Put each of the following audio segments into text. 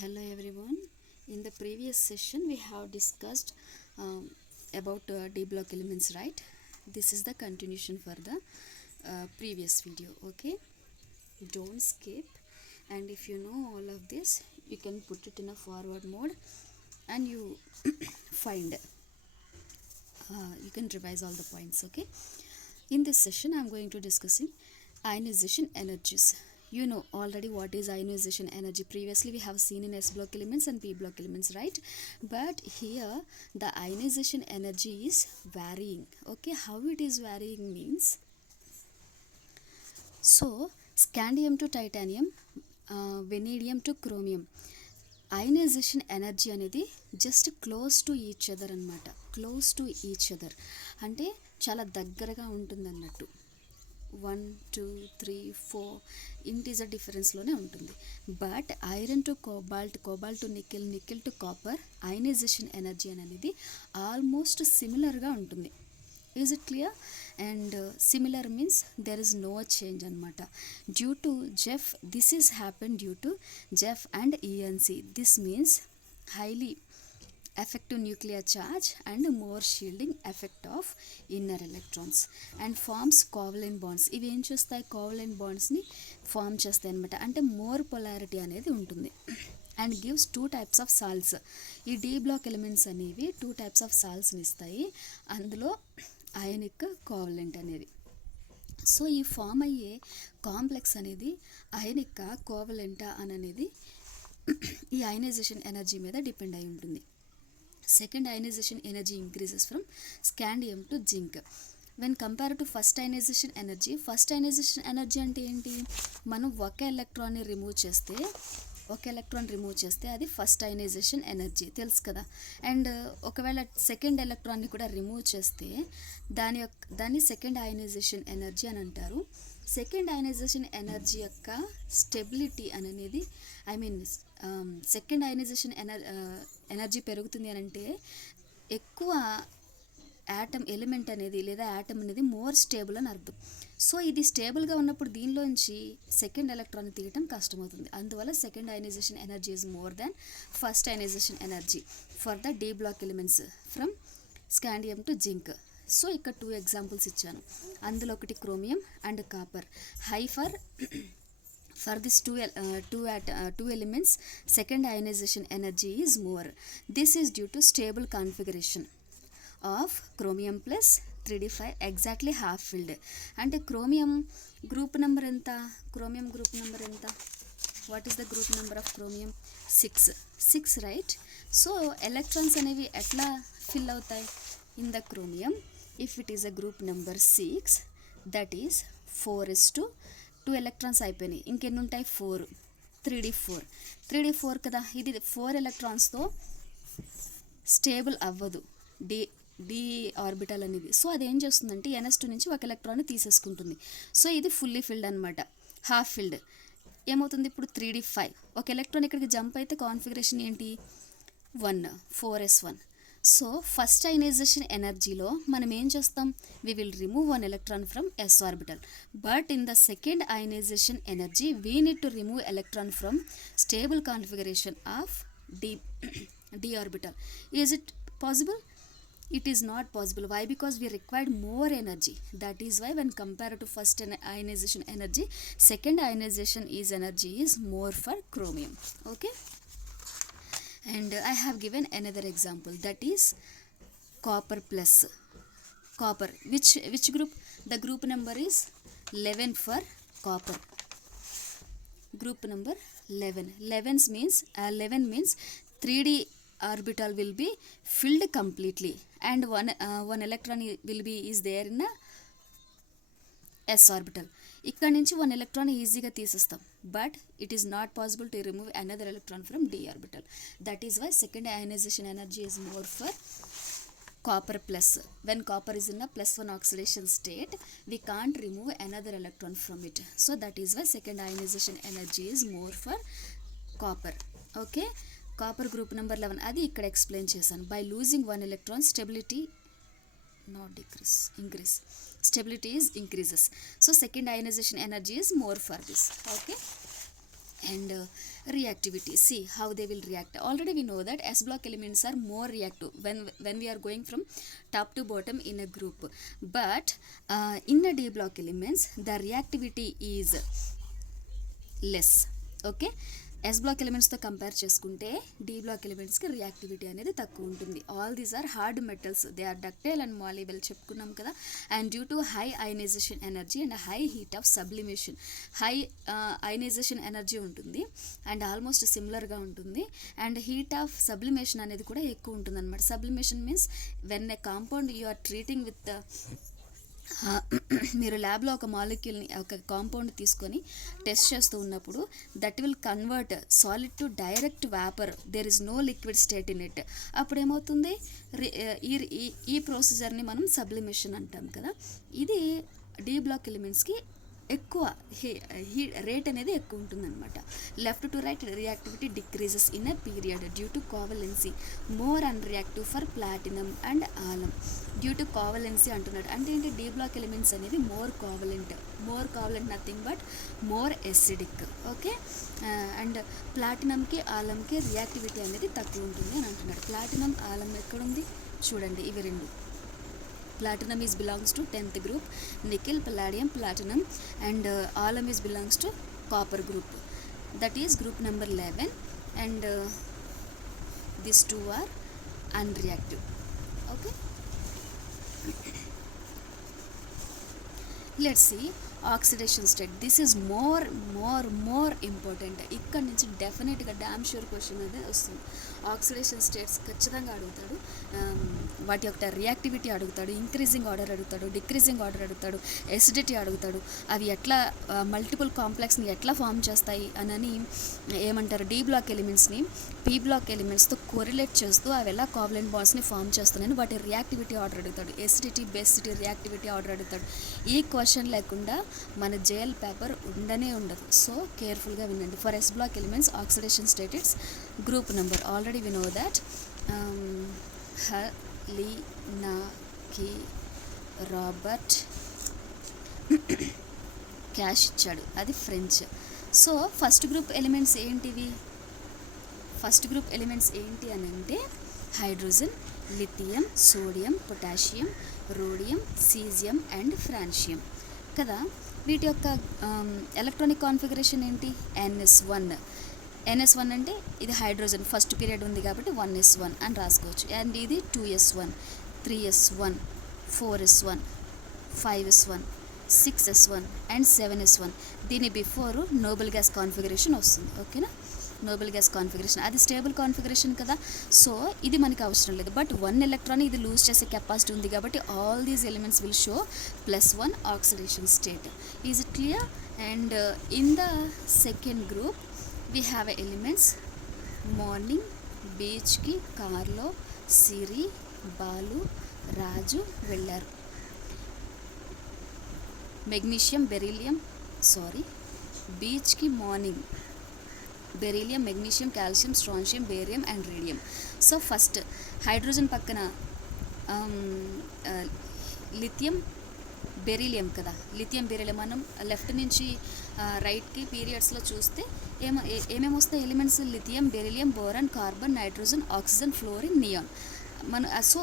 Hello everyone. In the previous session we have discussed about D block elements, right? This is the continuation for the previous video. Okay, don't skip, and if you know all of this you can put it in a forward mode and you find you can revise all the points. Okay, in this session I am going to discussing ionization energies. You know already what is ionization energy. Previously we have seen in S block elements and P block elements, right? But here the ionization energy is varying. Okay, how it is varying means, so scandium to titanium, vanadium to chromium, ionization energy అనేది just close to each other అనమాట. Close to each other అంటే చాలా దగ్గరగా ఉంటుంది అన్నట్టు. 1 2 3 4 integer డిఫరెన్స్లోనే ఉంటుంది. But iron to cobalt, cobalt to nickel, nickel to copper ionization energy అనేది ఆల్మోస్ట్ సిమిలర్గా ఉంటుంది. Is it clear? And similar means there is no change అనమాట. Due to Zeff, this is happen due to Zeff and ENC. This means highly effective nuclear charge and more shielding effect of inner electrons and forms covalent bonds. ఇవి ఏం చేస్తాయి? కోవలెంట్ బాండ్స్ని ఫామ్ చేస్తాయి అనమాట. అంటే more polarity అనేది ఉంటుంది. And gives 2 types of salts. ఈ డి బ్లాక్ ఎలిమెంట్స్ అనేవి 2 types ఆఫ్ సాల్ట్స్ని ఇస్తాయి. అందులో అయనిక్, కోవలెంట్ అనేది. సో ఈ ఫామ్ అయ్యే కాంప్లెక్స్ అనేది అయనిక్, కోవలెంటా అని అనేది ఈ అయనైజేషన్ ఎనర్జీ మీద డిపెండ్ అయి ఉంటుంది. Second ionization energy increases from scandium to zinc when compared to first ionization energy. First ionization energy అంటే ఏంటి? మనం ఒక ఎలక్ట్రాన్ని రిమూవ్ చేస్తే అది ఫస్ట్ అయనైజేషన్ ఎనర్జీ, తెలుసు కదా. అండ్ ఒకవేళ సెకండ్ ఎలక్ట్రాన్ని కూడా రిమూవ్ చేస్తే దాన్ని సెకండ్ అయనైజేషన్ ఎనర్జీ అని అంటారు. సెకండ్ అయనైజేషన్ ఎనర్జీ యొక్క స్టెబిలిటీ అనేది సెకండ్ అయనైజేషన్ ఎనర్జీ పెరుగుతుంది అని అంటే ఎక్కువ యాటమ్ ఎలిమెంట్ అనేది లేదా యాటమ్ అనేది మోర్ స్టేబుల్ అని అర్థం. సో ఇది స్టేబుల్గా ఉన్నప్పుడు దీనిలోంచి సెకండ్ ఎలక్ట్రాన్ తీయటం కష్టమవుతుంది. అందువల్ల second ionization energy is more than first ionization energy for the D block elements from scandium to zinc. So ఇక్కడ 2 ఎగ్జాంపుల్స్ ఇచ్చాను. అందులో ఒకటి chromium and copper. High for this two elements second ionization energy is more. This is due to stable configuration of chromium plus 3d5 exactly half filled. అంటే chromium group number ఎంత? What is the group number of chromium? 6 right. So electrons అనేవి ఎట్లా ఫిల్ అవుతాయి in the chromium? If it is a group number 6, that is 4:2 ఎలక్ట్రాన్స్ అయిపోయినాయి. ఇంకెన్ని ఉంటాయి? 4. 3d4 కదా. ఇది 4 ఎలక్ట్రాన్స్తో స్టేబుల్ అవ్వదు డి ఆర్బిటల్ అనేది. సో అది ఏం చేస్తుందంటే NS2 నుంచి ఒక ఎలక్ట్రాన్ని తీసేసుకుంటుంది. సో ఇది ఫుల్లీ ఫిల్డ్ అనమాట. హాఫ్ ఫిల్డ్ ఏమవుతుంది ఇప్పుడు? 3d5. ఒక ఎలక్ట్రాన్ ఇక్కడికి జంప్ అయితే కాన్ఫిగరేషన్ ఏంటి? 1 4s1. సో ఫస్ట్ అయనైజేషన్ ఎనర్జీలో మనం ఏం చేస్తాం? We will remove 1 electron from S orbital. But in the second ionization energy we need to remove electron from stable configuration of D orbital. Is it possible? It is not possible. Why? Because we required more energy. That is why when compared to first ionization energy, second ionization energy is more for chromium. Okay. And I have given another example, that is copper plus copper. Which group? The group number is 11 for copper. Group number 11. 11 means 3d orbital will be filled completely and one electron is there in a S orbital. ఇక్కడ నుంచి 1 electron ఈజీగా తీసేస్తాం. But it is not possible to remove another electron from D orbital. That is why second ionization energy is more for copper plus. When copper is in a +1 oxidation state, we can't remove another electron from it. So that is why second ionization energy is more for copper. Okay, copper group number 11 అది ఇక్కడ ఎక్స్ప్లెయిన్ చేశాను. By losing 1 electron, stability not decrease, increase. Stability is increases. So second ionization energy is more for this. Okay. And reactivity, see how they will react. Already we know that S block elements are more reactive when we are going from top to bottom in a group, but in the D block elements the reactivity is less. Okay, S block ఎలిమెంట్స్తో compare చేసుకుంటే D block ఎలిమెంట్స్కి reactivity అనేది తక్కువ ఉంటుంది. All these are hard metals, they are ductile and malleable చెప్పుకున్నాం కదా. And due to high ionization energy and high heat of sublimation, high ionization energy ఉంటుంది and almost సిమిలర్గా ఉంటుంది. అండ్ హీట్ ఆఫ్ సబ్లిమేషన్ అనేది కూడా ఎక్కువ ఉంటుంది అనమాట. Sublimation means when a compound you are treating with మీరు ల్యాబ్లో ఒక మాలిక్యూల్ని, ఒక కాంపౌండ్ తీసుకొని టెస్ట్ చేస్తూ ఉన్నప్పుడు that will convert solid to direct vapour, there is no liquid state in it. అప్పుడు ఏమవుతుంది, ఈ ప్రొసీజర్ని మనం సబ్లిమేషన్ అంటాం కదా. ఇది డి బ్లాక్ ఎలిమెంట్స్కి ఎక్కువ రేట్ అనేది ఎక్కువ ఉంటుందన్నమాట. Left to right reactivity decreases in a period due to covalency, more unreactive for platinum and aurum. Due to covalency అంటున్నాడు అంటే ఏంటి, డి బ్లాక్ ఎలిమెంట్స్ అనేవి more covalent nothing but more acidic. Okay, and ప్లాటినంకి ఆలంకి reactivity అనేది తక్కువ ఉంటుంది అని అంటున్నాడు. ప్లాటినం ఆలం ఎక్కడుంది చూడండి, ఇవి రెండు. Platinum is belongs to 10th group, nickel, palladium, platinum, and alum is belongs to copper group, that is group number 11, and these two are unreactive. Okay, let's see oxidation state. This is more important. ఇక్కడ నుంచి డెఫినెట్గా damn sure question అనేది వస్తుంది. Oxidation states ఖచ్చితంగా అడుగుతాడు. వాటి యొక్క రియాక్టివిటీ అడుగుతాడు, ఇంక్రీజింగ్ ఆర్డర్ అడుగుతాడు, డిక్రీజింగ్ ఆర్డర్ అడుగుతాడు, ఎసిడిటీ అడుగుతాడు. అవి ఎట్లా మల్టిపుల్ కాంప్లెక్స్ని ఎట్లా ఫామ్ చేస్తాయి అని ఏమంటారు, డి బ్లాక్ ఎలిమెంట్స్ని పీ బ్లాక్ ఎలిమెంట్స్తో కోరిలేట్ చేస్తూ అవి ఎలా కోవలెంట్ బాండ్స్ని ఫామ్ చేస్తున్నాయని వాటి రియాక్టివిటీ ఆర్డర్ అడుగుతాడు. ఎసిడిటీ, బేసిటీ, రియాక్టివిటీ ఆర్డర్ అడుగుతాడు. ఈ క్వశ్చన్ లేకుండా మన జేఎల్ పేపర్ ఉండదు. సో కేర్ఫుల్గా వినండి. For S block elements oxidation status group number already we know that హలీనాకి రాబర్ట్ క్యాష్ ఇచ్చాడు, అది French. So first group elements ఏంటివి, ఫస్ట్ గ్రూప్ ఎలిమెంట్స్ ఏంటి అని అంటే hydrogen, lithium, sodium, potassium, rhodium, caesium and francium కదా. వీటి యొక్క ఎలక్ట్రానిక్ కాన్ఫిగరేషన్ ఏంటి, NS1 అంటే ఇది హైడ్రోజన్ ఫస్ట్ పీరియడ్ ఉంది కాబట్టి 1s1 అని రాసుకోవచ్చు. అండ్ ఇది 2s1, 3s1, 4s1, 5s1, 6s1 and 7s1. దీని బిఫోర్ నోబెల్ గ్యాస్ కాన్ఫిగరేషన్ వస్తుంది. ఓకేనా, నోబెల్ గ్యాస్ కాన్ఫిగరేషన్ అది స్టేబుల్ కాన్ఫిగరేషన్ కదా. సో ఇది మనకి అవసరం లేదు. బట్ 1 ఎలక్ట్రాన్ ఇది లూజ్ చేసే కెపాసిటీ ఉంది కాబట్టి all these elements will show +1 oxidation state. Is it clear? And in the second group we have elements morning, బీచ్కి కార్లో సిరి, బాలు, రాజు వెళ్ళారు. మెగ్నీషియం, బెరీలియం, బీచ్కి morning, beryllium, magnesium, calcium, strontium, barium and radium. So first hydrogen పక్కన lithium, beryllium కదా. Lithium, beryllium మనం లెఫ్ట్ నుంచి రైట్కి పీరియడ్స్లో చూస్తే ఏమేమి వస్తాయి elements, lithium, beryllium, boron, carbon, nitrogen, oxygen, fluorine, neon. So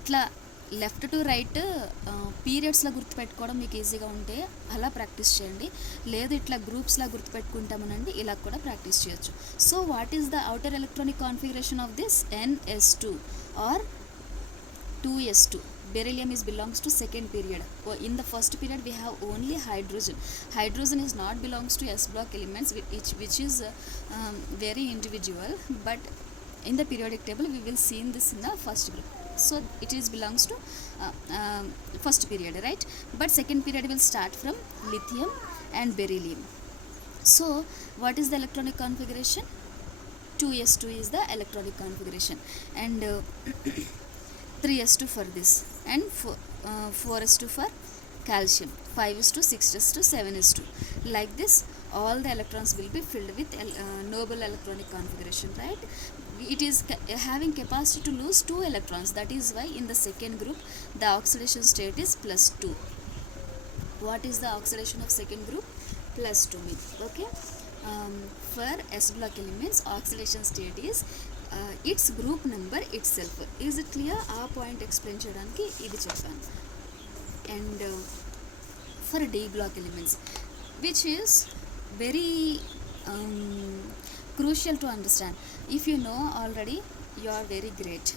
ఇట్లా లెఫ్ట్ టు రైట్ పీరియడ్స్లో గుర్తుపెట్టుకోవడం మీకు ఈజీగా ఉంటే అలా ప్రాక్టీస్ చేయండి. లేదు ఇట్లా గ్రూప్స్లా గుర్తుపెట్టుకుంటామనండి, ఇలా కూడా ప్రాక్టీస్ చేయొచ్చు. So what is the outer electronic configuration of this, NS2 or 2s2. Beryllium is belongs to second period. In the first period we have only hydrogen. Hydrogen is not belongs to S block elements, which is very individual, but in the periodic table we will see this in the first group. So it is belongs to first period, right? But second period will start from lithium and beryllium. So what is the electronic configuration? 2s2 is the electronic configuration, and 3s2 for this, and 4s2 for calcium, 5s2, 6s2, 7s2. Like this all the electrons will be filled with noble electronic configuration, right? It is having capacity to lose 2 electrons. That is why in the second group the oxidation state is +2. What is the oxidation of second group? +2 means. Okay, for S block elements oxidation state is its group number itself. Is it clear? ఆ point explain చేయడానికి ఇది చెప్పాను. And for D block elements, which is very crucial to understand. If you know already, you are very great.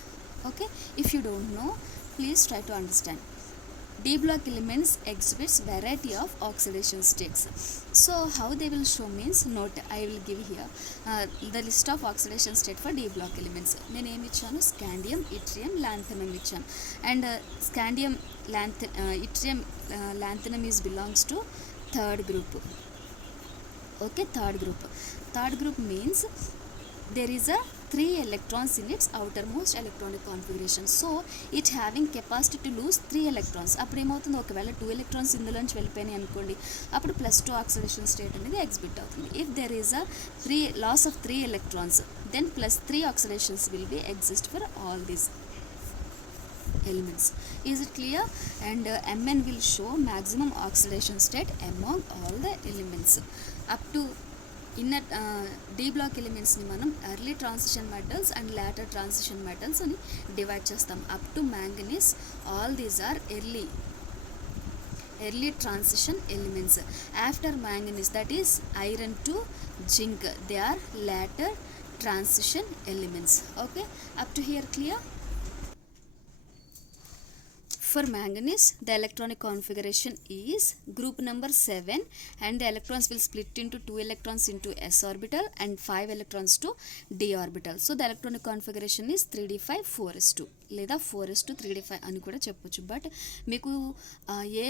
Okay, if you don't know, please try to understand. D block elements exhibits variety of oxidation states. So how they will show means, note I will give here the list of oxidation state for D block elements. నేను ఏమి ఇచ్చాను? Scandium, yttrium, lanthanum ఇచ్చాను. And scandium, yttrium, lanthanum is belongs to third group. Okay, third group means there is a 3 electrons in its outermost electronic configuration. So it having capacity to lose 3 electrons. అప్పుడు ఏమవుతుంది? ఒకవేళ 2 electrons ఇందులోంచి వెళ్ళిపోయినాయి అనుకోండి, అప్పుడు +2 oxidation state అనేది ఎగ్జిబిట్ అవుతుంది. If there is a loss of 3 electrons, then +3 oxidations will be exist for all these elements. Is it clear? And Mn will show maximum oxidation state among all the elements. Up to inner D block ఎలిమెంట్స్ని మనం early transition metals and later transition metals అని divide చేస్తాం. Up to manganese, all these are early transition elements. After manganese, that is iron to zinc, they are later transition elements. Okay, up to here clear? For manganese, the electronic configuration is group number 7, and the electrons will split into 2 electrons into s orbital and 5 electrons to d orbital. So the electronic configuration is 3d5 4s2 లేదా 4s2 3d5 అని కూడా చెప్పొచ్చు. బట్ మీకు ఏ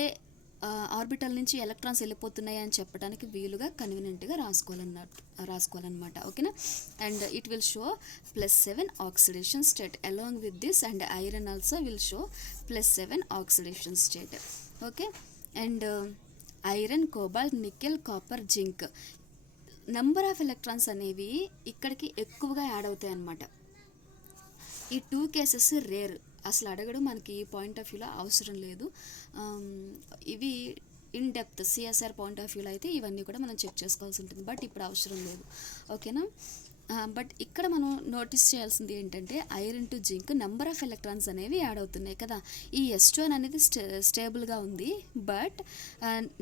ఆర్బిటల్ నుంచి ఎలక్ట్రాన్స్ వెళ్ళిపోతున్నాయి అని చెప్పడానికి వీలుగా కన్వీనియంట్గా రాసుకోవాలన్నమాట. ఓకేనా? And it will show +7 oxidation state along with this, and iron also will show +7 oxidation state. Okay, and iron, cobalt, nickel, copper, zinc number of electrons అనేవి ఇక్కడికి ఎక్కువగా యాడ్ అవుతాయి అన్నమాట. ఈ 2 కేసెస్ రేర్, అసలు అడగడం మనకి ఈ పాయింట్ ఆఫ్ వ్యూలో అవసరం లేదు. ఇవి in depth CSR point of వ్యూలో అయితే ఇవన్నీ కూడా మనం చెక్ చేసుకోవాల్సి ఉంటుంది, బట్ ఇప్పుడు అవసరం లేదు. ఓకేనా? బట్ ఇక్కడ మనం నోటీస్ చేయాల్సింది ఏంటంటే iron to zinc number of electrons అనేవి యాడ్ అవుతున్నాయి కదా. ఈ S2 అనేది స్టేబుల్గా ఉంది, but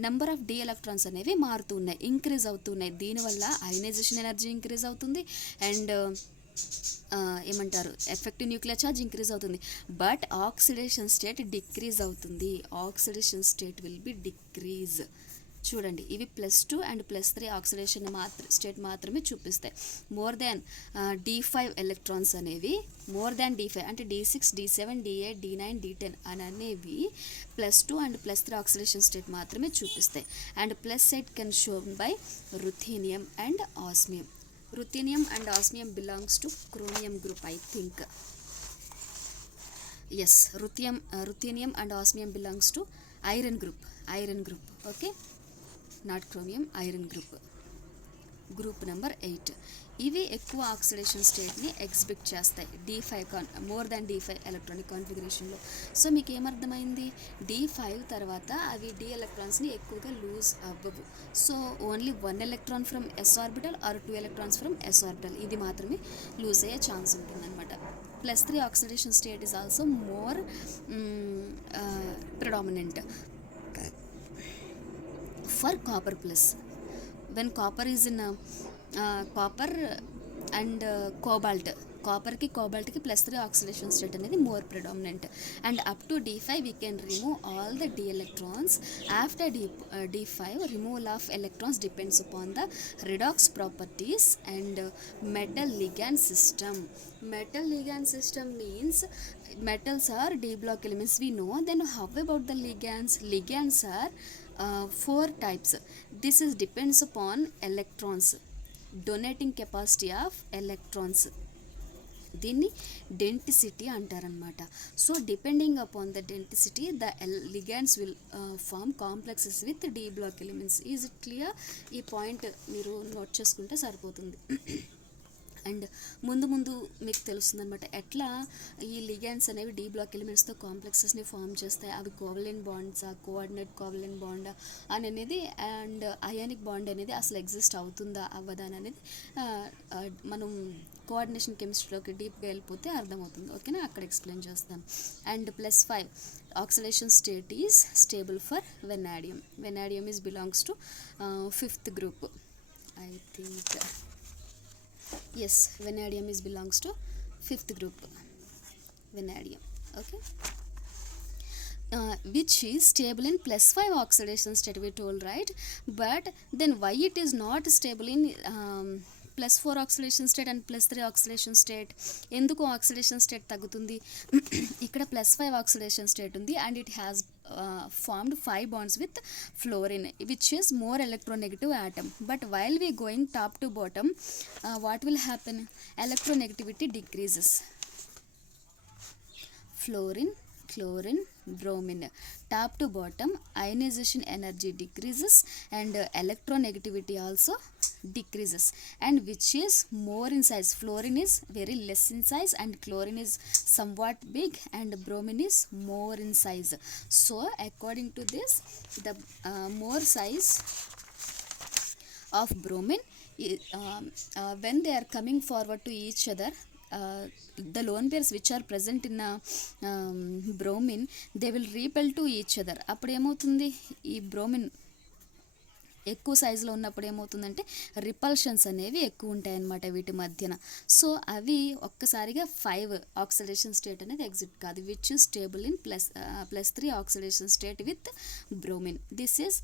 number of D electrons అనేవి మారుతున్నాయి, ఇంక్రీజ్ అవుతున్నాయి. దీనివల్ల అయనైజేషన్ ఎనర్జీ ఇంక్రీజ్ అవుతుంది, అండ్ ఏమంటారు, ఎఫెక్టివ్ న్యూక్లియర్ ఛార్జ్ ఇంక్రీజ్ అవుతుంది, బట్ ఆక్సిడేషన్ స్టేట్ డిక్రీజ్ అవుతుంది. Oxidation state will be decrease. చూడండి, ఇవి +2 అండ్ +3 ఆక్సిడేషన్ స్టేట్ మాత్రమే చూపిస్తాయి. మోర్ దాన్ D5 ఎలక్ట్రాన్స్ అనేవి, మోర్ దాన్ D5 అంటే D6, D7, D8, D9, D10 అనేవి +2 అండ్ +3 ఆక్సిడేషన్ స్టేట్ మాత్రమే చూపిస్తాయి. And +8 can shown by ruthenium and osmium. Ruthenium and osmium belongs to chromium group, I think. Yes, ruthenium and osmium belongs to iron group. Okay, not chromium, iron group number 8. ఇవి ఎక్కువ ఆక్సిడేషన్ స్టేట్ని exhibit చేస్తాయి D5 more than D5 electronic కాన్ఫిగరేషన్లో. So మీకు ఏమర్థమైంది? D5 తర్వాత అవి D ఎలక్ట్రాన్స్ని ఎక్కువగా లూజ్ అవ్వవు. So only 1 electron from S orbital or 2 electrons from S orbital ఇది మాత్రమే లూజ్ అయ్యే ఛాన్స్ ఉంటుందన్నమాట. +3 oxidation state is also more predominant for copper plus. When copper is in copper and cobalt, కాపర్కి కోబాల్ట్కి +3 ఆక్సిడేషన్ స్టేట్ అనేది more predominant. And up to D5 we can remove all the D electrons. After D5 removal of electrons depends upon the redox properties and metal ligand system. Metal ligand system means metals are D block elements, we know. Then how about the ligands? Ligands are 4 types. This is depends upon electrons, donating capacity of electrons. దీన్ని denticity అంటారనమాట. So depending upon the denticity the ligands will form complexes with D block elements. Is it clear? ఈ point మీరు note చేసుకుంటే సరిపోతుంది. అండ్ ముందు ముందు మీకు తెలుస్తుంది అనమాట ఎట్లా ఈ లిగెండ్స్ అనేవి డి బ్లాక్ ఎలిమెంట్స్తో కాంప్లెక్సెస్ని ఫామ్ చేస్తాయి, అవి కోవలెంట్ బాండ్సా, కోఆర్డినేట్ కోవలెంట్ బాండా అనేది, అండ్ అయానిక్ బాండ్ అనేది అసలు ఎగ్జిస్ట్ అవుతుందా అవ్వదా అనేది మనం కోఆర్డినేషన్ కెమిస్ట్రీలోకి డీప్గా వెళ్ళిపోతే అర్థమవుతుంది. ఓకేనా, అక్కడ ఎక్స్ప్లెయిన్ చేస్తాను. అండ్ +5 oxidation state is stable for vanadium. Vanadium is belongs to 5th group, I think. Yes, vanadium is belongs to 5th group, vanadium. Okay, which is stable in +5 oxidation state, we told, right? But then why it is not stable in +4 oxidation state and +3 oxidation state? ఎందుకు oxidation state తగ్గుతుంది? ఇక్కడ +5 oxidation state ఉంది and it has formed 5 bonds with fluorine, which is more electronegative atom. But while we going top to bottom, what will happen? Electronegativity decreases. Fluorine, chlorine, bromine, top to bottom ionization energy decreases and electronegativity also decreases, and which is more in size. Fluorine is very less in size and chlorine is somewhat big and bromine is more in size. So according to this, the more size of bromine, when they are coming forward to each other, the lone pairs which are present in bromine, they will repel to each other. అప్పుడు ఏమవుతుంది, ఈ బ్రోమిన్ ఎక్కువ సైజులో ఉన్నప్పుడు ఏమవుతుందంటే రిపల్షన్స్ అనేవి ఎక్కువ ఉంటాయన్నమాట వీటి మధ్యన. సో అవి ఒక్కసారిగా 5 ఆక్సిడేషన్ స్టేట్ అనేది ఎగ్జిట్ కాదు, which is stable in +3 oxidation state with bromine. This is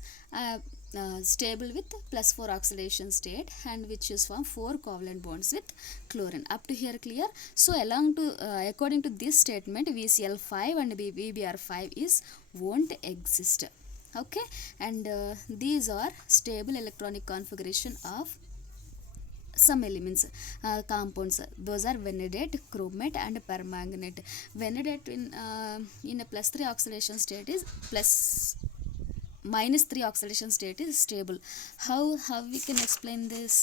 stable with +4 oxidation state and which is form 4 covalent bonds with chlorine. Up to here clear? So along to according to this statement, VCl5 and VBr5 is won't exist. Okay, and these are stable electronic configuration of some elements, compounds. Those are vanadate, chromate and permanganate. Vanadate in a +3 oxidation state is -3 oxidation state is stable. How we can explain this?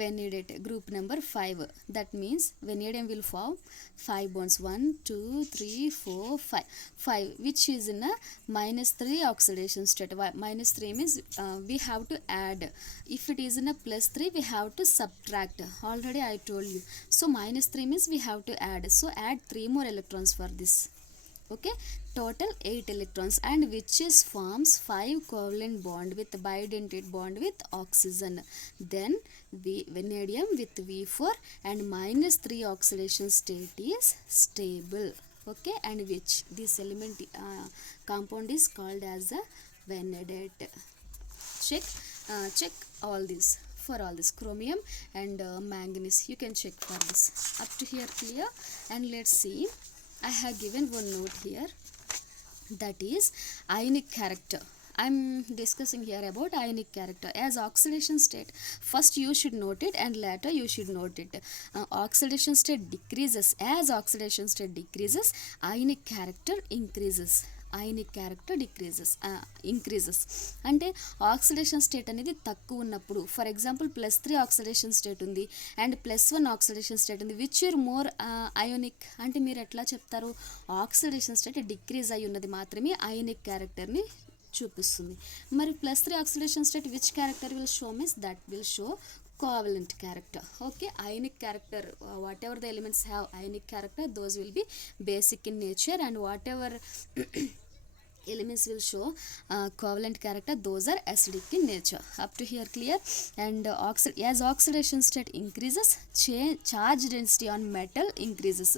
Vanadate group number 5, that means vanadium will form 5 bonds, 1 2 3 4 5, which is in a -3 oxidation state. -3 means we have to add. If it is in a +3, we have to subtract. Already I told you. So -3 means we have to add, so add 3 more electrons for this. Okay, total 8 electrons, and which is forms 5 covalent bond with bidentate bond with oxygen. Then vanadium with V4 and -3 oxidation state is stable. Okay, and which this element compound is called as a vanadate. Check all this. For all this chromium and manganese, you can check for this. Up to here clear? And let's see, I have given one note here, that is ionic character. I'm discussing here about ionic character as oxidation state. First you should note it and later you should note it. Oxidation state decreases. As oxidation state decreases, ionic character increases. Ionic character increases. అంటే oxidation state అనేది తక్కువ ఉన్నప్పుడు, for example +3 oxidation state ఉంది అండ్ +1 oxidation state ఉంది, which are more ionic అంటే మీరు ఎట్లా చెప్తారు? ఆక్సిడేషన్ స్టేట్ డిక్రీజ్ అయి ఉన్నది మాత్రమే అయోనిక్ క్యారెక్టర్ని చూపిస్తుంది. మరి +3 oxidation state which character will show means that will show covalent character. Okay, ionic character, whatever the elements have ionic character, those will be basic in nature, and whatever elements will show covalent character, those are acidic in nature. Up to here clear? And as oxidation state increases, charge density on metal increases.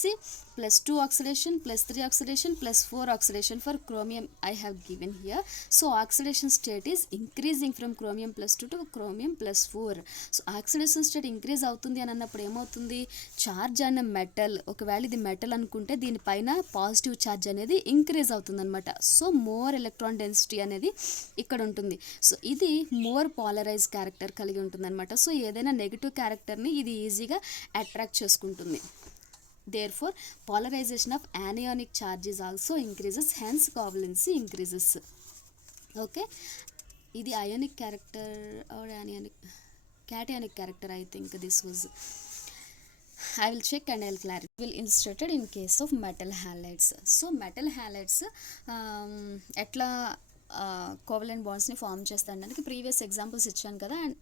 See, +2 oxidation, +3 oxidation, +4 oxidation for chromium I have given here. So oxidation state is increasing from chromium +2 to chromium +4. So oxidation state increase అవుతుంది అని అన్నప్పుడు ఏమవుతుంది? చార్జ్ అన్న మెటల్, ఒకవేళ ఇది మెటల్ అనుకుంటే దీనిపైన positive charge అనేది ఇంక్రీజ్ అవుతుంది అనమాట. సో మోర్ ఎలక్ట్రాన్ డెన్సిటీ అనేది ఇక్కడ ఉంటుంది. సో ఇది మోర్ పాలరైజ్ క్యారెక్టర్ కలిగి ఉంటుంది అనమాట. సో ఏదైనా నెగిటివ్ క్యారెక్టర్ని ఇది ఈజీగా అట్రాక్ట్ చేసుకుంటుంది. Therefore, polarization of anionic charges also increases, hence covalency increases. Okay, ఇది ionic character or anionic cationic character. I think this was, I will check and I'll clarify. Will illustrated in case of metal halides. So metal halides ఎట్లా కోవలెంట్ బాండ్స్ని ఫామ్ చేస్తానికి previous examples ఇచ్చాను కదా, and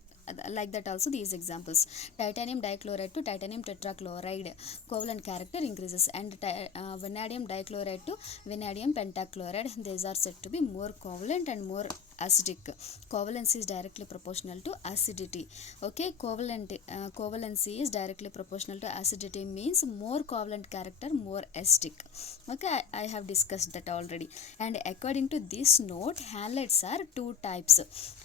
like that also these examples: titanium dichloride to titanium tetrachloride covalent character increases, and vanadium dichloride to vanadium pentachloride, these are said to be more covalent and more acidic. Covalency is directly proportional to acidity. Okay, covalency is directly proportional to acidity means more covalent character, more acidic. Okay, I have discussed that already. And according to this note, halides are two types.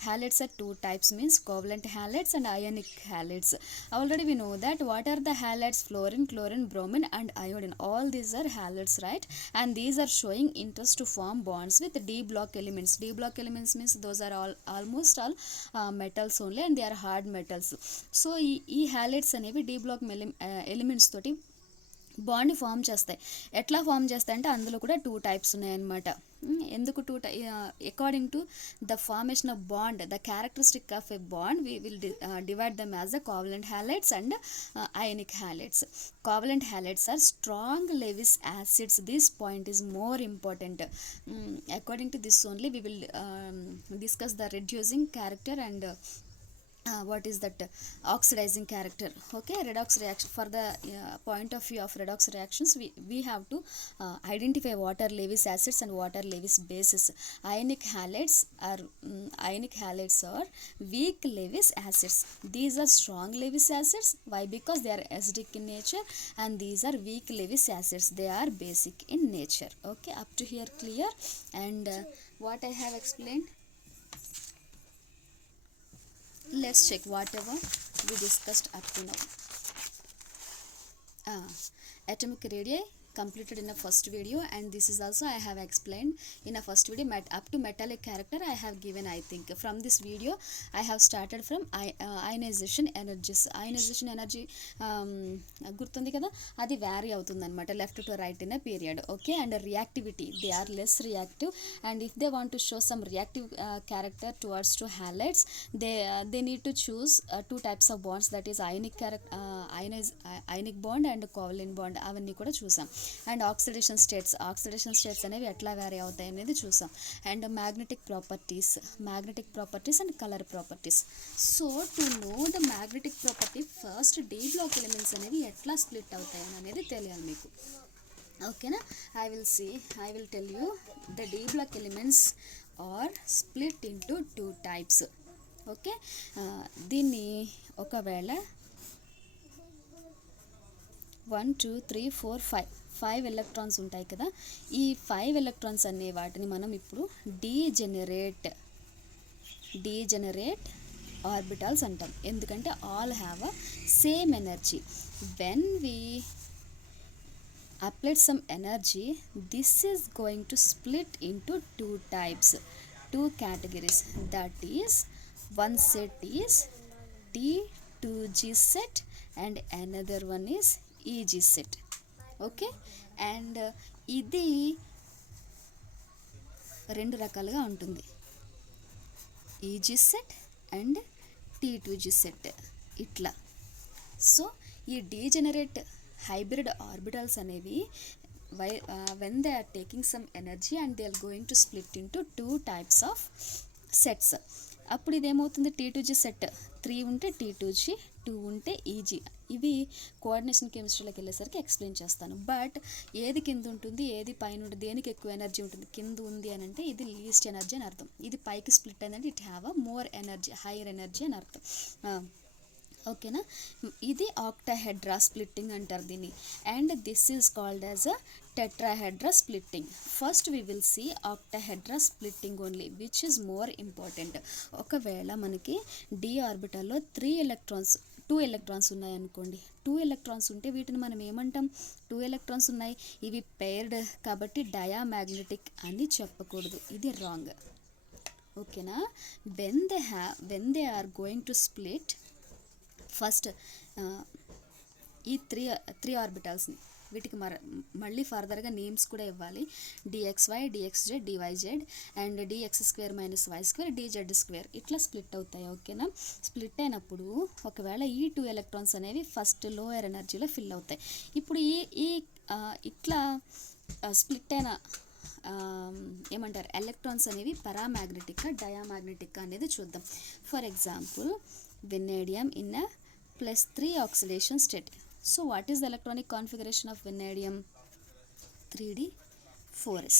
Halides are two types means covalent halides and ionic halides. Already we know that what are the halides: fluorine, chlorine, bromine and iodine. All these are halides, right? And these are showing interest to form bonds with d block elements. D block elements means those are almost all metals only, and they are hard metals. So ఈ halides అనేవి d block elements తోటి బాండ్ని ఫామ్ చేస్తాయి. ఎట్లా ఫామ్ చేస్తాయి అంటే అందులో కూడా టూ టైప్స్ ఉన్నాయన్నమాట. ఎందుకు according to the formation of bond, the characteristic of a bond, we will divide them as the covalent halides and ionic halides. Covalent halides are strong Lewis acids. This point is more important. According to this only we will discuss the reducing character and what is that oxidizing character. Okay, redox reaction. For the point of view of redox reactions, we have to identify what are Lewis acids and what are Lewis bases. Ionic halides are weak Lewis acids. These are strong Lewis acids. Why? Because they are acidic in nature, and these are weak Lewis acids. They are basic in nature. Okay, up to here clear? And what I have explained, let's check whatever we discussed up to now. Atomic radii completed in a first video, and this is also I have explained in a first video. Up to metallic character I have given. I think from this video I have started from ionization energies. Ionization energy గుర్తుంది కదా, అది vary అవుతుంది అనమాట left to right in a period. Okay, and reactivity, they are less reactive, and if they want to show some reactive character towards to halides, they need to choose two types of bonds, that is ionic bond and covalent bond. అవన్నీ కూడా చూసాం. And oxidation states అనేవి ఎట్లా వేరీ అవుతాయి అనేది చూసాం. And magnetic properties and colour properties. So to know the magnetic property, first D block elements అనేవి ఎట్లా స్ప్లిట్ అవుతాయి అనేది తెలియాలి మీకు. ఓకేనా, I will tell you the D block elements are split into two types. Okay, దీన్ని ఒకవేళ 1 2 3 4 5 ఎలక్ట్రాన్స్ ఉంటాయి కదా, ఈ 5 ఎలక్ట్రాన్స్ అనే వాటిని మనం ఇప్పుడు డీజెనరేట్ ఆర్బిటాల్స్ అంటాం. ఎందుకంటే all have a same energy. When we applied some energy, this is going to split into two types, two categories. That is, one set is T2G set and another one is EG set. Okay, and ఇది రెండు రకాలుగా ఉంటుంది, EG set and T2G set ఇట్లా. సో ఈ degenerate hybrid orbitals అనేవి when they are taking some energy and they are going to split into two types of sets. అప్పుడు ఇదేమవుతుంది, T2G set 3 ఉంటే T2G, 2 ఉంటే EG. ఇవి కోఆర్డినేషన్ కెమిస్ట్రీలోకి వెళ్ళేసరికి ఎక్స్ప్లెయిన్ చేస్తాను. బట్ ఏది కింద ఉంటుంది, ఏది పైన ఉంటుంది, దేనికి ఎక్కువ ఎనర్జీ ఉంటుంది, కింద ఉంది అని అంటే ఇది లీస్ట్ ఎనర్జీ అని అర్థం. ఇది పైకి స్ప్లిట్ అయిందంటే it have a more energy, higher energy అని అర్థం. ఓకేనా, ఇది ఆక్టాహెడ్రా స్ప్లిట్టింగ్ అంటారు దీన్ని. And this is called as a tetrahedra splitting. First we will see octahedra splitting only, which is more important. ఒకవేళ మనకి డి ఆర్బిటల్లో 2 ఎలక్ట్రాన్స్ ఉన్నాయనుకోండి, 2 ఎలక్ట్రాన్స్ ఉంటే వీటిని మనం ఏమంటాం, 2 ఎలక్ట్రాన్స్ ఉన్నాయి, ఇవి పెయిర్డ్ కాబట్టి డయామాగ్నెటిక్ అని చెప్పకూడదు, ఇది రాంగ్. ఓకేనా, when they are going to split, first ఈ త్రీ ఆర్బిటల్స్ని వీటికి మళ్ళీ ఫర్దర్గా నేమ్స్ కూడా ఇవ్వాలి. dxy, dxz, dyz and dx² - y² dz², ఇట్లా స్ప్లిట్ అవుతాయి. ఓకేనా? స్ప్లిట్ అయినప్పుడు ఒకవేళ ఈ 2 ఎలక్ట్రాన్స్ అనేవి ఫస్ట్ లోయర్ ఎనర్జీలో ఫిల్ అవుతాయి. ఇప్పుడు ఈ ఇట్లా స్ప్లిట్ అయిన ఏమంటారు ఎలక్ట్రాన్స్ అనేవి పారామాగ్నెటిక్ డయామాగ్నెటిక్ అనేది చూద్దాం. For example vanadium in a +3 oxidation state. So what is the electronic configuration of vanadium? 3d 4s.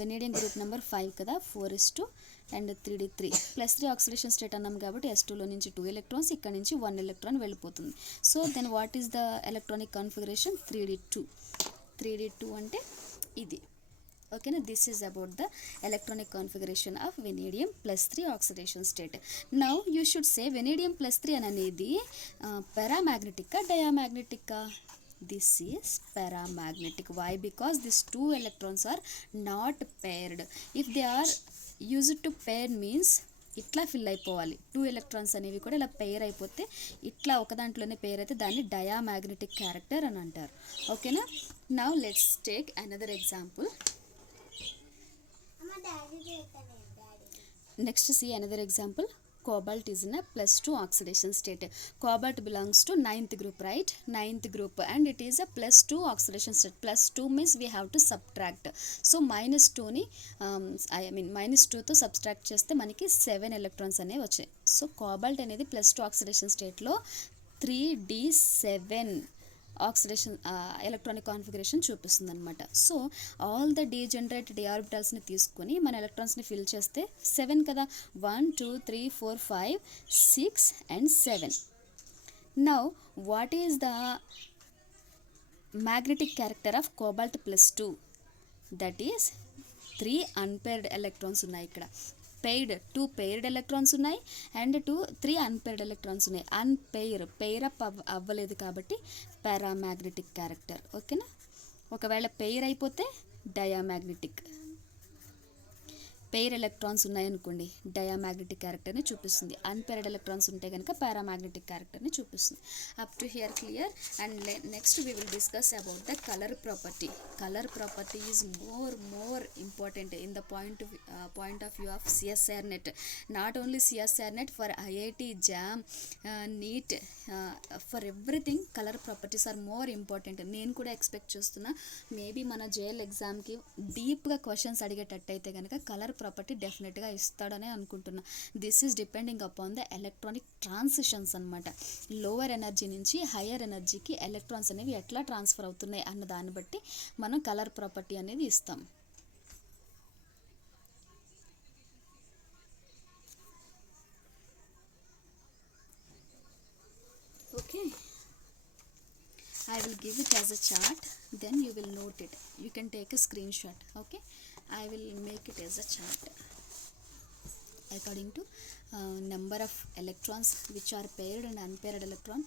vanadium group number 5 కదా, 4s2 and 3d3 +3 oxidation state అన్నాం కాబట్టి s2లో నుంచి 2 ఎలక్ట్రాన్స్, ఇక్కడ నుంచి 1 ఎలక్ట్రాన్ వెళ్ళిపోతుంది. So then what is the electronic configuration? 3d2 అంటే ఇది. ఓకేనా? This is about the electronic configuration of vanadium +3 oxidation state. Now you should say vanadium +3 అనేది పారామాగ్నెటిక్కా డయామాగ్నెటిక్కా? This is paramagnetic. Why? Because these 2 electrons are not paired. If they are used to pair means ఇట్లా ఫిల్ అయిపోవాలి. 2 ఎలక్ట్రాన్స్ అనేవి కూడా ఇలా పెయిర్ అయిపోతే, ఇట్లా ఒక దాంట్లోనే పెయిర్ అయితే దాన్ని డయామాగ్నెటిక్ క్యారెక్టర్ అని అంటారు. ఓకేనా? Now let's take another example. Next, see another example. Cobalt is in a +2 oxidation state. Cobalt belongs to 9th group, right? 9th group, and it is a +2 oxidation state. +2 means we have to subtract. So -2 ని -2 తో సబ్ట్రాక్ట్ చేస్తే మనకి 7 ఎలక్ట్రాన్స్ అనేవి వచ్చాయి. So cobalt అనేది +2 ఆక్సిడేషన్ స్టేట్లో 3d7 oxidation electronic కాన్ఫిగరేషన్ చూపిస్తుంది అనమాట. So all the degenerate D ఆర్బిటల్స్ని తీసుకొని మన ఎలక్ట్రాన్స్ని ఫిల్ చేస్తే 7 కదా, 1 2 3 4 5 6 and 7. Now what is the magnetic character of cobalt +2? That is 3 unpaired electrons ఉన్నాయి. ఇక్కడ two paired ఎలక్ట్రాన్స్ ఉన్నాయి అండ్ 3 అన్పేర్డ్ ఎలక్ట్రాన్స్ ఉన్నాయి. పెయిర్ అప్ అవ్వలేదు కాబట్టి పారామాగ్నెటిక్ క్యారెక్టర్. ఓకేనా? ఒకవేళ పెయిర్ అయిపోతే డయామాగ్నెటిక్. పెయిర్ ఎలక్ట్రాన్స్ ఉన్నాయనుకోండి డయామాగ్నెటిక్ క్యారెక్టర్ని చూపిస్తుంది. అన్పేర్డ్ ఎలక్ట్రాన్స్ ఉంటే కనుక పారామాగ్నెటిక్ క్యారెక్టర్ని చూపిస్తుంది. Up to here clear? And next we will discuss about the colour property. Colour property is more important in the point of view of CSIR NET. Not only CSIR NET, for IIT-JAM, NEET, for everything color properties are more important. నేను కూడా ఎక్స్పెక్ట్ చేస్తున్నా మేబీ మన JL ఎగ్జామ్కి డీప్గా క్వశ్చన్స్ అడిగేటట్టయితే కనుక colour property డెఫినెట్గా ఇస్తాడనే అనుకుంటున్నా. This is depending upon the electronic transitions అనమాట. లోవర్ ఎనర్జీ నుంచి హయ్యర్ ఎనర్జీకి ఎలక్ట్రాన్స్ అనేవి ఎట్లా ట్రాన్స్ఫర్ అవుతున్నాయి అన్న దాన్ని బట్టి మనం కలర్ ప్రాపర్టీ అనేది ఇస్తాం. Okay, I will give it as a chart, then you will note it. You can take a screenshot. Okay, I will make it as a chart according to number of electrons which are paired and unpaired electron.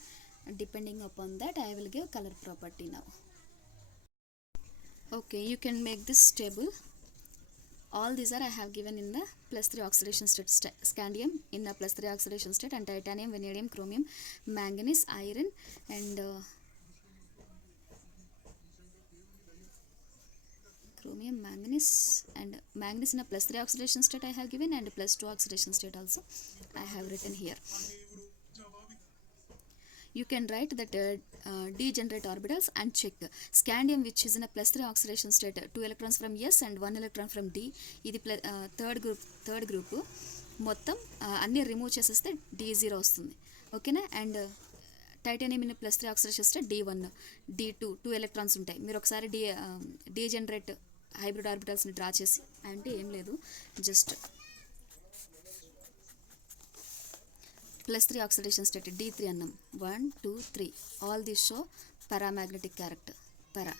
Depending upon that I will give color property now. Okay, you can make this table. All these are I have given in the +3 oxidation state. Scandium in the +3 oxidation state, and titanium, vanadium, chromium, manganese, iron and chromium, manganese and manganese in a +3 oxidation state I have given, and +2 oxidation state also I have written here. You can write that degenerate orbitals and check. Scandium, which is in a +3 oxidation state, 2 electrons from S and 1 electron from D. ఇది third group. మొత్తం అన్నీ రిమూవ్ చేసేస్తే D0 వస్తుంది. ఓకేనా? And titanium in +3 oxidation state D1, D2 2 ఎలక్ట్రాన్స్ ఉంటాయి. మీరు ఒకసారి degenerate hybrid ఆర్బిటల్స్ని డ్రా చేసి అంటే ఏం లేదు, జస్ట్ +3 ఆక్సిడేషన్ స్టేట్ D3 అన్నాం. 1 2 3 all this show paramagnetic character para.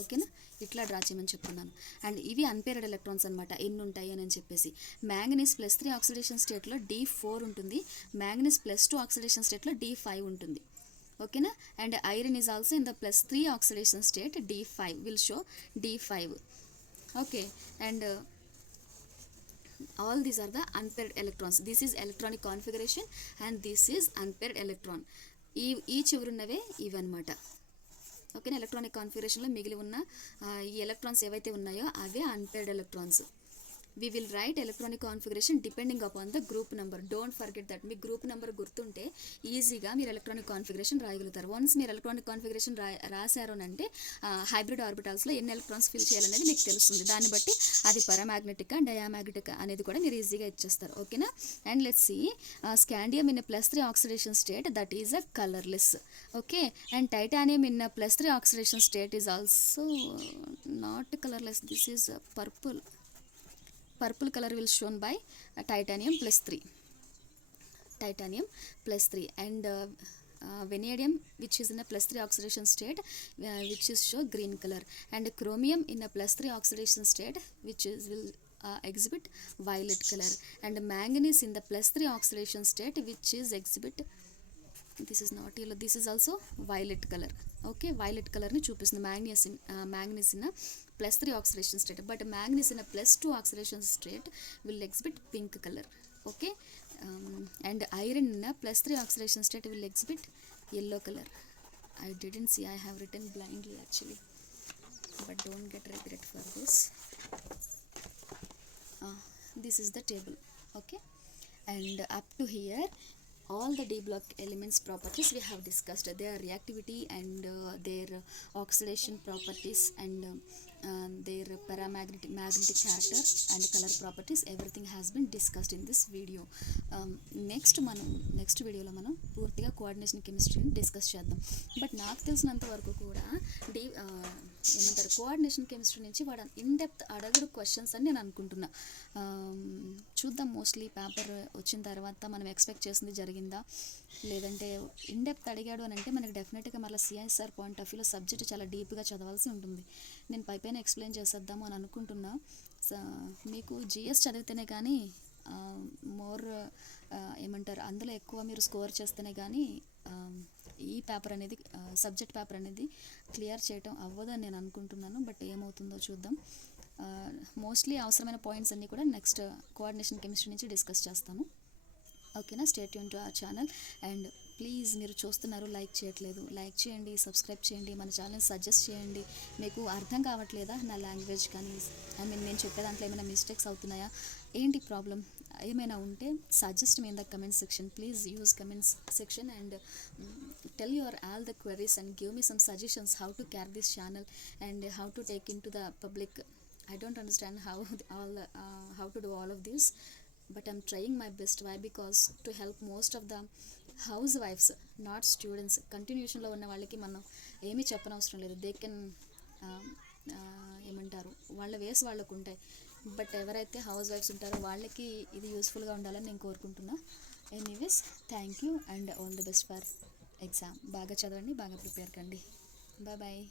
ఓకేనా? ఇట్లా డ్రా చేయమని చెప్తున్నాను. అండ్ ఇవి అన్పేర్డ్ ఎలక్ట్రాన్స్ అనమాట, ఎన్ని ఉంటాయి అని చెప్పేసి. మ్యాంగనీస్ +3 ఆక్సిడేషన్ స్టేట్లో D4 ఉంటుంది, మ్యాంగనీస్ +2 ఆక్సిడేషన్ స్టేట్లో D5 ఉంటుంది. ఓకేనా? And iron is also in the +3 oxidation state D5 will show D5. Okay, and all these are the unpaired electrons. This is electronic configuration and this is unpaired electron. ఈ చివరున్నవే ఇవన్నమాట. ఓకేనా. ఎలక్ట్రానిక్ కాన్ఫిగరేషన్లో మిగిలి ఉన్న ఈ ఎలక్ట్రాన్స్ ఏవైతే ఉన్నాయో అవే unpaired electrons. We will write electronic configuration depending upon the group number. Don't forget that. Me group number గుర్తుంటే ఈజీగా మీరు ఎలక్ట్రానిక్ కాన్ఫిగరేషన్ రాయగలుగుతారు. వన్స్ మీరు ఎలక్ట్రానిక్ కాన్ఫిగరేషన్ రాశారు అని అంటే హైబ్రిడ్ ఆర్బిటాల్స్లో ఎన్ని ఎలక్ట్రాన్స్ ఫిల్ చేయాలనేది మీకు తెలుస్తుంది. దాన్ని బట్టి అది పారామాగ్నెటిక్ డయామాగ్నెటిక్ అనేది కూడా మీరు ఈజీగా ఇచ్చేస్తారు. ఓకేనా. And let's see scandium in +3 oxidation state that is a colourless. Okay. And titanium in +3 oxidation state is also not colourless. This is purple color will shown by titanium +3 and vanadium which is in a +3 oxidation state which is show green color, and chromium in a +3 oxidation state which is will exhibit violet color, and manganese in the +3 oxidation state which is exhibit, this is not yellow, this is also violet color. Okay. Violet కలర్ని చూపిస్తుంది manganese in +3 oxidation state, but manganese in +2 oxidation state will exhibit pink colour. Okay. And iron in +3 oxidation state will exhibit yellow color. I didn't see, I have written blindly actually, but don't get regret for this. This is the table. Okay. And up to here all the D block elements properties we have discussed, their reactivity and their oxidation properties and their magnetic character and color properties, everything has been discussed in this video. Next వీడియోలో మనం పూర్తిగా కోఆర్డినేషన్ కెమిస్ట్రీని డిస్కస్ చేద్దాం. బట్ నాకు తెలిసినంత వరకు కూడా ఏమంటారు కోఆర్డినేషన్ కెమిస్ట్రీ నుంచి వాడు ఇన్ డెప్త్ అడగడు క్వశ్చన్స్ అని నేను అనుకుంటున్నా. చూద్దాం, మోస్ట్లీ పేపర్ వచ్చిన తర్వాత మనం ఎక్స్పెక్ట్ చేసింది జరిగిందా, లేదంటే ఇన్ డెప్త్ అడిగాడు అని అంటే మనకి డెఫినెట్గా మళ్ళీ CSIR పాయింట్ ఆఫ్ వ్యూలో సబ్జెక్ట్ చాలా డీప్గా చదవాల్సి ఉంటుంది. నేను పైపైన ఎక్స్ప్లెయిన్ చేసేద్దాము అని అనుకుంటున్నా. మీకు GS చదివితేనే కానీ మోర్ ఏమంటారు అందులో ఎక్కువ మీరు స్కోర్ చేస్తేనే కానీ ఈ పేపర్ అనేది సబ్జెక్ట్ పేపర్ అనేది క్లియర్ చేయటం అవ్వదని నేను అనుకుంటున్నాను. బట్ ఏమవుతుందో చూద్దాం. మోస్ట్లీ అవసరమైన పాయింట్స్ అన్నీ కూడా నెక్స్ట్ కోఆర్డినేషన్ కెమిస్ట్రీ నుంచి డిస్కస్ చేస్తాను. ఓకేనా. Stay tune to our channel. And please మీరు చూస్తున్నారు, లైక్ చేయట్లేదు, లైక్ చేయండి, సబ్స్క్రైబ్ చేయండి, మన ఛానల్ సజెస్ట్ చేయండి. మీకు అర్థం కావట్లేదా నా లాంగ్వేజ్ కానీ నేను చెప్పే దాంట్లో ఏమైనా మిస్టేక్స్ అవుతున్నాయా, ఏంటి ప్రాబ్లం ఏమైనా ఉంటే suggest me in the comment section. Please use comments section and tell your all the queries and give me some suggestions how to carry this channel and how to take into the public. I don't understand how to do all of this, but I'm trying my best. Why? Because to help most of the housewives, not students. కంటిన్యూషన్లో ఉన్న వాళ్ళకి మనం ఏమీ చెప్పనవసరం లేదు. They can ఏమంటారు వాళ్ళ వేస్ వాళ్ళకు ఉంటాయి. బట్ ఎవరైతే హౌస్ వైఫ్స్ ఉంటారో వాళ్ళకి ఇది యూస్ఫుల్గా ఉండాలని నేను కోరుకుంటున్నా. Anyways, thank you and all the best for exam. బాగా చదవండి, బాగా ప్రిపేర్ కండి. Bye bye.